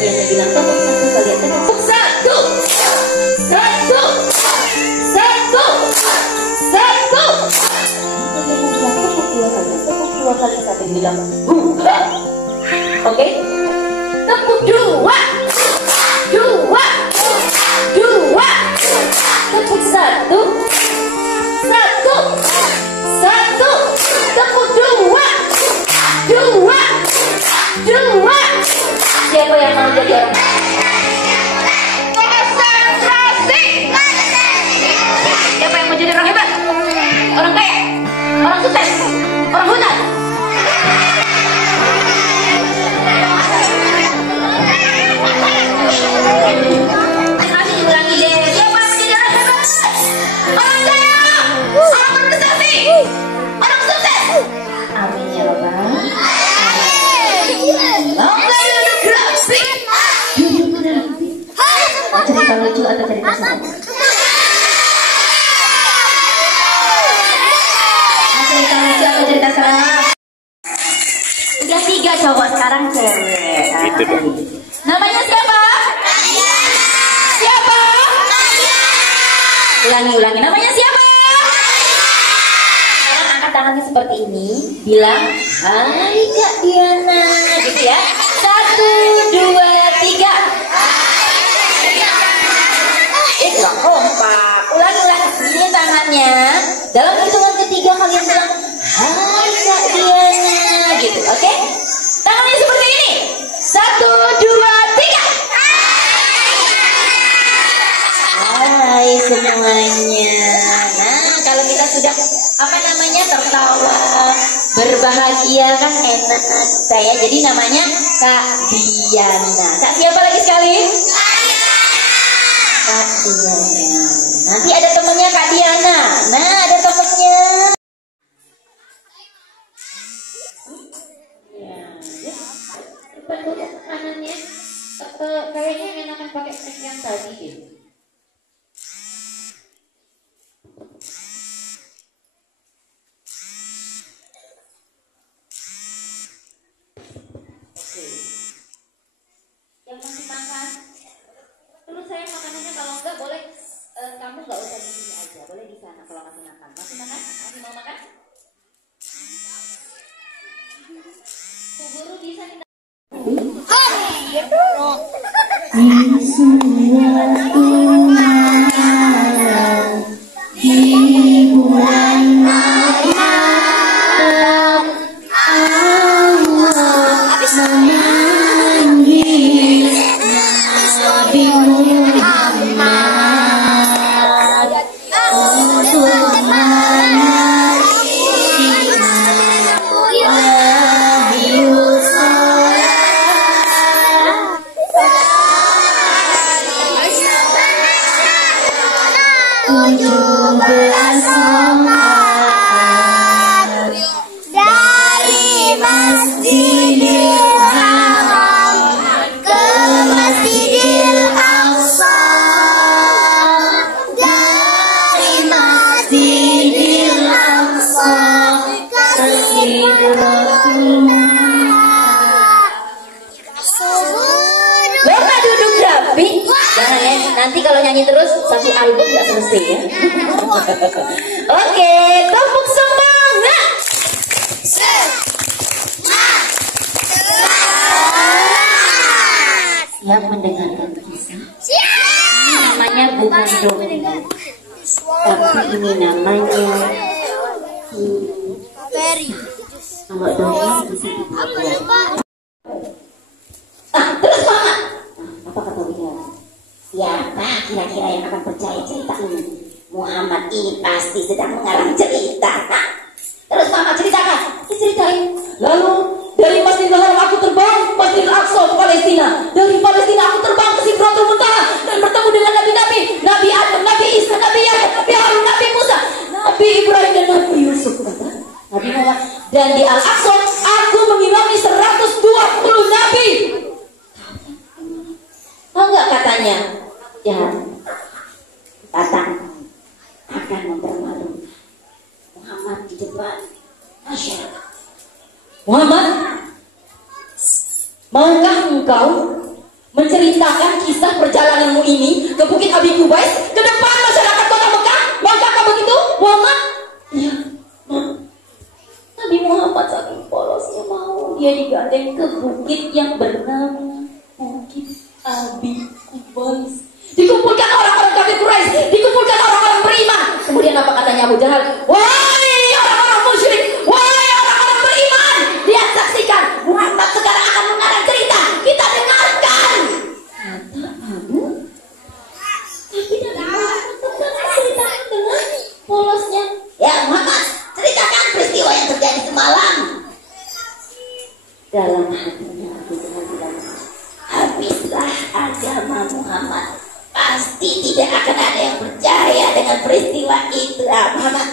Diana bilang tepuk satu, kalian tepuk satu, satu, satu, satu. Diana bilang tepuk dua kali, sampai bilang dua. Oke, tepuk dua, dua, dua, tepuk satu, satu, satu, tepuk dua, dua, dua. Siapa yang mau jadi orang? Konsentrasi. Siapa yang mau jadi orang hebat? Orang kaya? Orang sukses? Orang hutan? Masih diulangi deh. Siapa yang mau jadi orang hebat? Orang kaya? Orang berprestasi? Orang sukses? Amin ya Bapak. Cerita lucu atau cerita seram? Cerita lucu atau cerita seram? Udah 3 cowok, sekarang cewek. Namanya siapa? Siapa? Ulangi, namanya siapa? Sekarang angkat tangannya seperti ini, bilang hai Kak Diana, gitu ya. 1, 2, 3. Gak kompak. Ulangi ini tangannya. Dalam hitungan ketiga kalian bilang hai Kak Diana, gitu. Oke? Tangannya seperti ini. 1, 2, 3. Hai semuanya. Nah, kalau kita sudah tertawa, berbahagia kan enak saya. Jadi namanya Kak Diana. Kak siapa lagi sekali? Kak Diana. Nanti ada temennya Kak Diana. Nah, ada temennya. Ya. Bentuk kanannya kayaknya enakan pakai tag yang tadi deh. Oke. Yang masih makan, terus saya makanannya kalau enggak boleh, kamu nggak usah di sini aja, boleh di sana kalau masih makan. Masih makan? Masih mau makan? Bu Guru bisa kita. Di bulan Malam Allah memanggil Nabi Muhammad untuk dari Masjidil Haram ke Masjidil Aqsa, dari Masjidil Aqsa ke Sidratul Bapak duduk rapi. Jangan ya, nanti kalau nyanyi terus satu album nggak selesai ya. Oke, tepuk semangat. Siap mendengarkan kisah? Ini namanya bukan dongeng, tapi ini namanya kalau dongeng bisa dibuat. Terus Mama, apa kata dia? Siapa kira-kira yang akan percaya cerita ini? Muhammad ini pasti sedang mengarang cerita. Terus Mama ceritakan, diceritain. Lalu dari Masjidil Haram aku terbang Masjidil Aqsa ke Palestina. Dari Palestina aku terbang ke Sidratul Muntaha dan bertemu dengan nabi-nabi, Nabi Adam, Nabi Isa, Nabi Yahya, Nabi Harun, Nabi Musa, Nabi Ibrahim dan Nabi Yusuf. Nabi Muhammad. Dan di Al-Aqsa aku mengimami 120 nabi. Tahu nggak katanya? Ya, datang akan mempermalukan Muhammad di depan masyarakat. Muhammad, maukah engkau menceritakan kisah perjalananmu ini ke Bukit Abi Qubais, ke depan masyarakat kota Mekah. Maukah begitu, Muhammad? Iya, Nabi Muhammad saking polosnya mau dia digandeng ke bukit yang bernama Bukit Abi Qubais. Dikumpulkan orang-orang kafir Quraisy, dikumpulkan orang-orang beriman. Kemudian apa katanya Abu Jahal? Wahai orang-orang musyrik, wahai orang-orang beriman, lihat saksikan, Muhammad sekarang akan mengarang cerita. Kita dengarkan. Kata Abu, tapi Nabi Muhammad sekarang ceritakan dengan polosnya. Ya Muhammad, ceritakan peristiwa yang terjadi semalam. Dalam hatinya Abu Jahal bilang, habislah agama Muhammad. Pasti tidak akan ada yang percaya dengan peristiwa itu. Muhammad,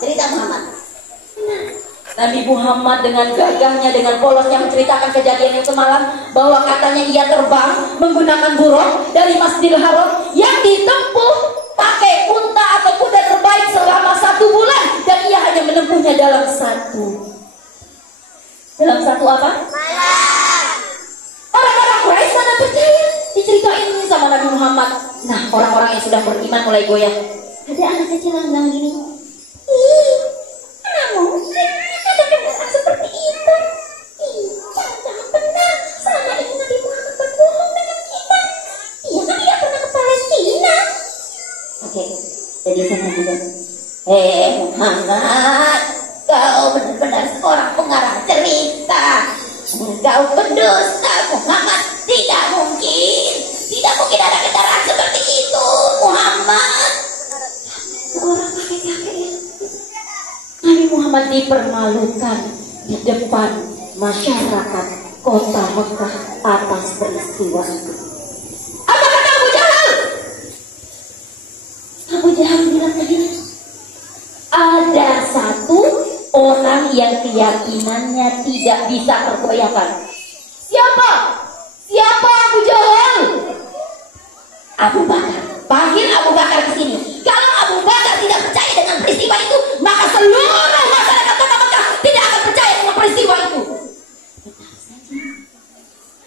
cerita Muhammad. Nabi Muhammad dengan gagahnya, dengan polosnya menceritakan kejadian yang semalam, bahwa katanya ia terbang menggunakan burung dari Masjidil Haram yang ditempuh pakai unta atau kuda terbaik selama 1 bulan, dan ia hanya menempuhnya dalam satu apa? Orang-orang Quraisy mana percaya diceritain sama Nabi Muhammad. Nah, orang-orang yang sudah beriman mulai goyah. Ada anak kecil yang bilang gini, ih, anakmu katakan seperti itu. Ih, jangan benar. Selama ini Nabi Muhammad berbohong dengan kita. Iya kan tidak pernah ke Palestina. Oke, jadi saya juga, Muhammad, kau benar-benar seorang pengarang cerita. Engkau pendusta Muhammad. Tidak mungkin ada kendaraan seperti itu Muhammad. Seorang kakek-kakek Nabi Muhammad dipermalukan di depan masyarakat kota Mekah atas peristiwa itu. Apa kata Abu Jahal? Abu Jahal bilang begini, ada satu orang yang keyakinannya tidak bisa tergoyahkan. Siapa? Siapa Abu Jahal? Abu Bakar. Panggil Abu Bakar ke sini. Kalau Abu Bakar tidak percaya dengan peristiwa itu, maka seluruh masyarakat kota Mekah tidak akan percaya dengan peristiwa itu. Benar saja.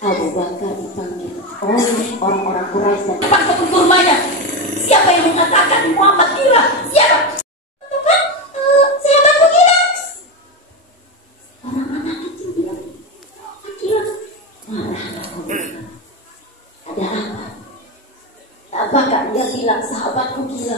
Abu Bakar dipanggil oleh orang-orang Quraisy dan depan kebun kurmanya. Siapa yang mengatakan Muhammad gila? Siapa? Sahabatku gila. Orang anak kecil bilang, gila. Marahlah Abu Bakar. Ada apa? Bahkan dia bilang sahabatku gila.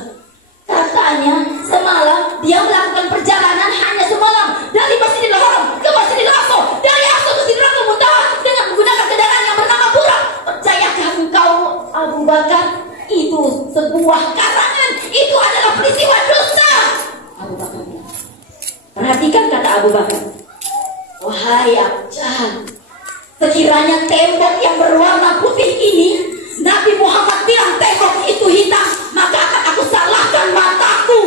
Katanya semalam dia melakukan perjalanan hanya semalam dari Masjidil Haram ke Masjidil Aqsa, dari Aqsa ke Sidratul Muntaha dengan menggunakan kendaraan yang bernama Burak. Percayakah engkau Abu Bakar? Itu sebuah karangan. Itu adalah peristiwa dosa. Abu Bakar bilang. Perhatikan kata Abu Bakar. Wahai Abu Jahal, sekiranya tembok yang berwarna putih ini Nabi Muhammad bilang tembok itu hitam, maka akan aku salahkan mataku.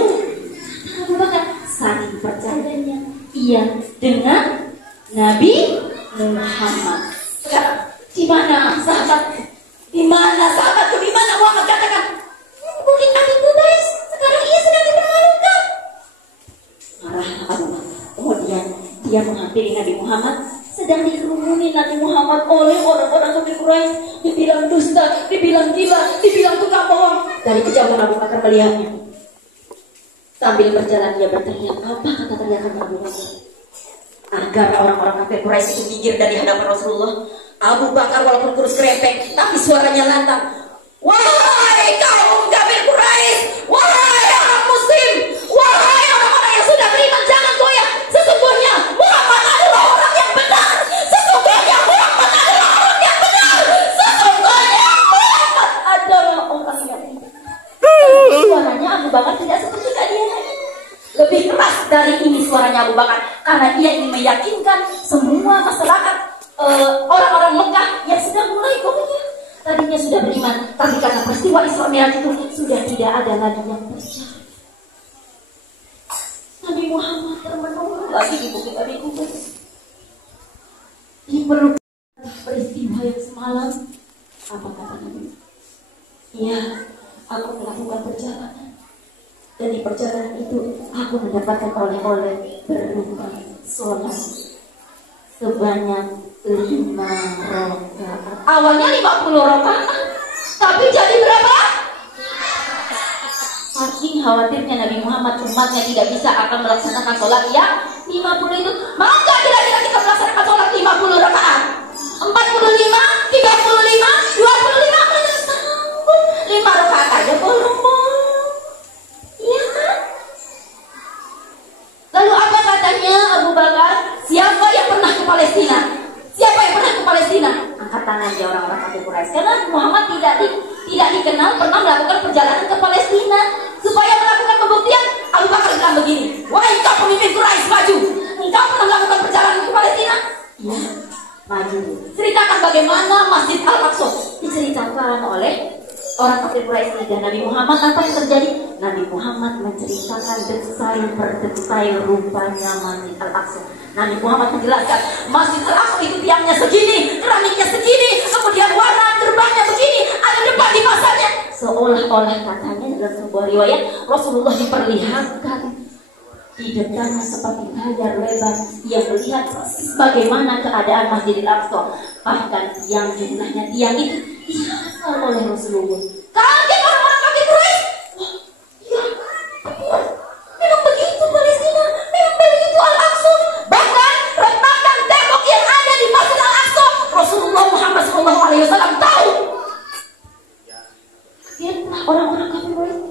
Abu Bakar saking percayanya ia dengan Nabi Muhammad. Sekarang di mana sahabatku? Di mana sahabatku? Di mana Muhammad? Katakan, Bukit Abi Qubais. Sekarang ia sedang dipermalukan. Marah Abu Bakar. Kemudian dia menghampiri Nabi Muhammad. Sedang dikerumuni Nabi Muhammad oleh orang-orang kafir Quraisy. Dibilang dusta, dibilang gila, dibilang tukang bohong. Dari kejauhan Abu Bakar melihatnya. Sambil berjalan dia berteriak. Apa kata teriakan Abu Bakar? Agar orang-orang kafir Quraisy itu minggir dari hadapan Rasulullah. Abu Bakar walaupun kurus kerepek, tapi suaranya lantang. Wahai kaum kafir Quraisy, wahai orang Muslim, wahai orang-orang yang sudah beriman, jangan goyah. Sesungguhnya Muhammad adalah orang yang benar. Sesungguhnya Muhammad adalah orang yang benar. Sesungguhnya Muhammad adalah orang yang benar. Suaranya Abu Bakar tidak seperti kalian. Lebih keras dari ini suaranya Abu Bakar, karena dia ingin meyakinkan semua masyarakat orang-orang Mekah yang sedang mulai goyah. Tadinya sudah beriman, tapi karena peristiwa Isra Mi'raj itu sudah tidak ada lagi yang percaya. Nabi Muhammad termenung lagi di Bukit Abi Qubais. Diperlukan peristiwa yang semalam. Apa kata Nabi? Iya, aku melakukan perjalanan. Dan di perjalanan itu aku mendapatkan oleh-oleh berupa sholat sebanyak 5 rakaat. Awalnya 50 rakaat, tapi jadi berapa? Saking khawatirnya Nabi Muhammad umatnya tidak bisa akan melaksanakan sholat yang 50 itu, maka kira-kira kita melaksanakan sholat 50 rakaat, 45, 35, 25, mana sanggup 5 rakaat aja bolong-bolong, iya kan? Lalu apa katanya Abu Bakar? Siapa yang pernah ke Palestina? Siapa yang pernah ke Palestina? Angkat tangan dia orang-orang kafir Quraisy. Karena Muhammad tidak dikenal pernah melakukan perjalanan ke Palestina. Supaya melakukan pembuktian, Abu Bakar bilang begini, wahai kau pemimpin Quraisy, maju. Engkau pernah melakukan perjalanan ke Palestina? Iya, maju. Ceritakan bagaimana Masjid Al-Aqsa. Diceritakan oleh orang kafir Quraisy dan Nabi Muhammad. Apa yang terjadi? Nabi Muhammad menceritakan detail per detail rupanya Masjid Al-Aqsa. Nabi Muhammad menjelaskan Masjid Al-Aqsa itu tiangnya segini, keramiknya segini, kemudian warna gerbangnya begini, ada depan di masanya. Seolah-olah katanya dalam sebuah riwayat Rasulullah diperlihatkan di depannya seperti layar lebar yang melihat bagaimana keadaan Masjid Al-Aqsa. Bahkan yang jumlahnya tiang itu dihafal oleh Rasulullah. Kaget orang-orang kafir Quraisy. Ya, memang begitu Palestina, memang begitu Al-Aqsa. Bahkan retakan tembok yang ada di Masjid Al-Aqsa, Rasulullah Muhammad SAW tahu. Lihatlah orang-orang kafir Quraisy.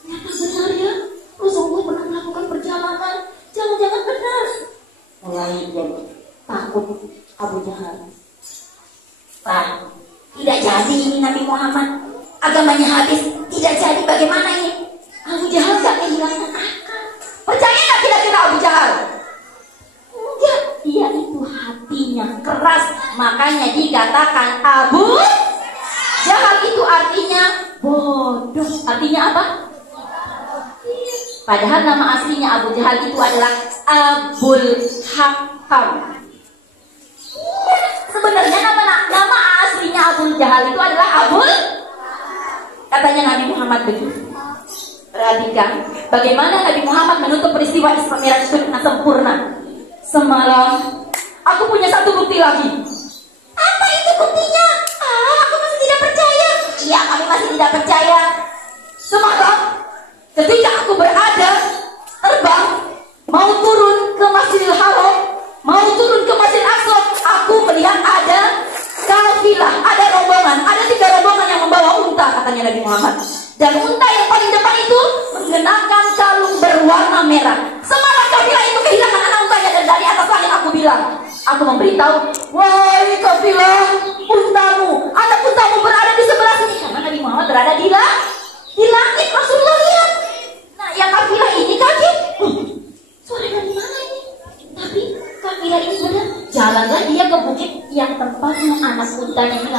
Ternyata benar ya, Rasulullah pernah melakukan perjalanan. Jangan-jangan benar. Mulai jadi takut Abu Jahal. Pak, tidak jadi ini Nabi Muhammad. Agamanya habis, tidak jadi. Bagaimana ini? Abu Jahal gak kehilangan akal. Percaya gak kira-kira Abu Jahal? Enggak, dia itu hatinya keras. Makanya dikatakan Abu Jahal itu artinya bodoh. Artinya apa? Padahal nama aslinya Abu Jahal itu adalah Abul Hakam. Sebenarnya nama aslinya Abu Jahal itu adalah Abul. Katanya Nabi Muhammad begitu. Perhatikan bagaimana Nabi Muhammad menutup peristiwa Isra Mi'raj itu dengan sempurna. Semalam aku punya satu bukti lagi. Apa itu buktinya? Aku masih tidak percaya. Iya, kami masih tidak percaya. Semalam ketika aku berada terbang mau turun ke Masjidil Haram, mau turun ke Masjid Aqsa, aku melihat ada kafilah, ada rombongan, ada 3 rombongan yang membawa unta, katanya Nabi Muhammad. Dan unta yang paling depan itu mengenakan kalung berwarna merah. Semalam kafilah itu kehilangan anak untanya dan dari atas langit aku bilang, aku memberitahu, wahai kafilah, anak untamu berada di sebelah sini. Karena Nabi Muhammad berada di langit, Rasulullah lihat. Nah, yang kafilah ini kaget. Suara dari mana ini? Tapi kafilah ini benar. Jalanlah dia ke bukit yang tempatnya anak untanya hilang.